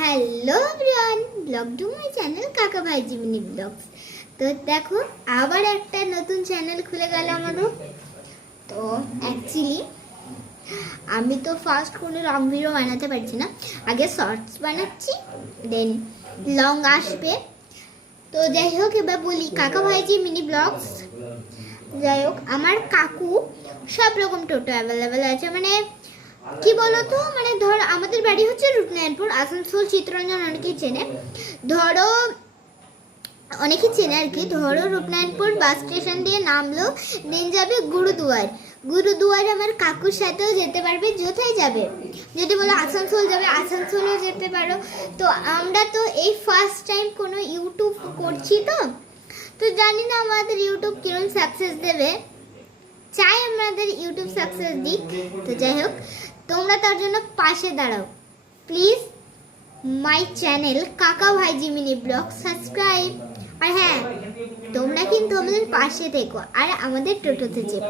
Hello everyone, blog to my channel কাকা ভাইজি mini blogs. তো দেখো আবার একটা নতুন চ্যানেল খুলে গেল আমারও। তো অ্যাকচুয়ালি আমি তো ফার্স্ট কোনো লং ভিডিও বানাতে পারছি না, আগে শর্টস বানাচ্ছি, দেন লং আসবে। তো যাই হোক, এবার বলি কাকা ভাইজি মিনি ব্লগস। যাই হোক, আমার কাকু সব রকম টোটো অ্যাভেলেবেল আছে, মানে কি বলতো, মানে ধর আমাদের বাড়ি হচ্ছে রূপনারায়ণপুর, আসানসোল, চিত্তরঞ্জন অনেকেই চেনে, ধরো অনেকেই চেনে আর কি। ধরো রূপনারায়ণপুর বাস স্টেশন দিয়ে নামলো, দেন যাবে গুরুদুয়ার। গুরুদুয়ারে আমার কাকুর সাথেও যেতে পারবে, কোথায় যাবে যদি বলো আসানসোল যাবে, আসানসোলও যেতে পারো। তো আমরা তো এই ফার্স্ট টাইম কোনো ইউটিউব করছি, তো জানি না আমাদের ইউটিউব কিরকম সাকসেস দেবে, চাই আমাদের ইউটিউব সাকসেস দিক। তো যাই হোক, তোমরা তার জন্য পাশে দাঁড়াও প্লিজ। মাই চ্যানেল কাকা ভাইজি মিনি ব্লগ সাবস্ক্রাইব। আর হ্যাঁ, তোমরা কিন্তু আমাদের পাশে থেকো আর আমাদের টোটোতে চেপো।